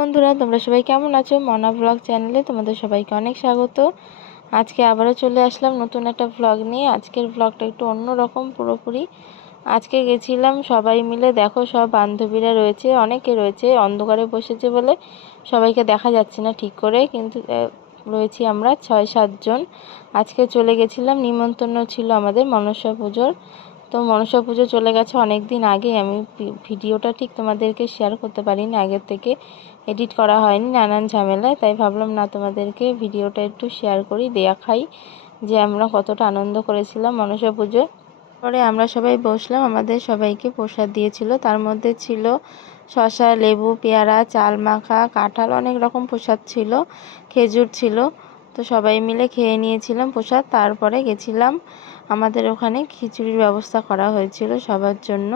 বন্ধুরা, তোমরা সবাই কেমন আছো? মনা ব্লগ চ্যানেলে তোমাদের সবাইকে অনেক স্বাগত। আজকে আবারও চলে আসলাম নতুন একটা ব্লগ নিয়ে। আজকের ব্লগটা একটু অন্যরকম পুরোপুরি। আজকে গেছিলাম সবাই মিলে, দেখো সব বান্ধবীরা রয়েছে, অনেকে রয়েছে, অন্ধকারে বসেছে বলে সবাইকে দেখা যাচ্ছে না ঠিক করে, কিন্তু রয়েছি আমরা ছয় সাতজন। আজকে চলে গেছিলাম, নিমন্ত্রণ ছিল আমাদের মনসা পুজোর। তো মনসা পুজো চলে গেছে অনেক দিন আগে আমি ভিডিওটা ঠিক তোমাদেরকে শেয়ার করতে পারিনি, আগের থেকে এডিট করা হয়নি নানান ঝামেলায়। তাই ভাবলাম, না, তোমাদেরকে ভিডিওটা একটু শেয়ার করি দেখাই যে আমরা কতটা আনন্দ করেছিলাম মনসা পুজো পরে আমরা সবাই বসলাম, আমাদের সবাইকে প্রসাদ দিয়েছিল। তার মধ্যে ছিল শশা লেবু, পেয়ারা, চাল মাখা, কাঁঠাল, অনেক রকম প্রসাদ ছিল, খেজুর ছিল। তো সবাই মিলে খেয়ে নিয়েছিলাম প্রসাদ, তারপরে গেছিলাম। আমাদের ওখানে খিচুড়ির ব্যবস্থা করা হয়েছিল সবার জন্য।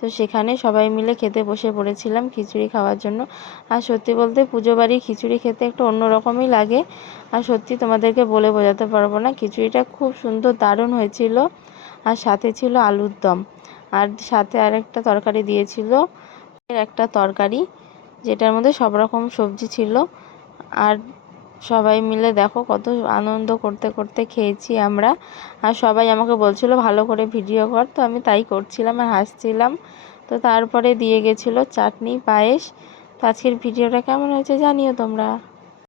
তো সেখানে সবাই মিলে খেতে বসে পড়েছিলাম খিচুড়ি খাওয়ার জন্য। আর সত্যি বলতে পুজো বাড়ির খিচুড়ি খেতে একটু অন্যরকমই লাগে। আর সত্যি তোমাদেরকে বলে বোঝাতে পারব না, খিচুড়িটা খুব সুন্দর, দারুণ হয়েছিল। আর সাথে ছিল আলুর দম। আর সাথে আরেকটা তরকারি দিয়েছিল, একটা তরকারি, যেটার মধ্যে সব রকম সবজি ছিল। আর সবাই মিলে দেখো কত আনন্দ করতে করতে খেয়েছি আমরা। আর সবাই আমাকে বলছিল, ভালো করে ভিডিও কর। তো আমি তাই করছিলাম আর হাসছিলাম। তো তারপরে দিয়ে গেছিল চাটনি, পায়েস। তো আজকের ভিডিওটা কেমন হয়েছে জানিও তোমরা।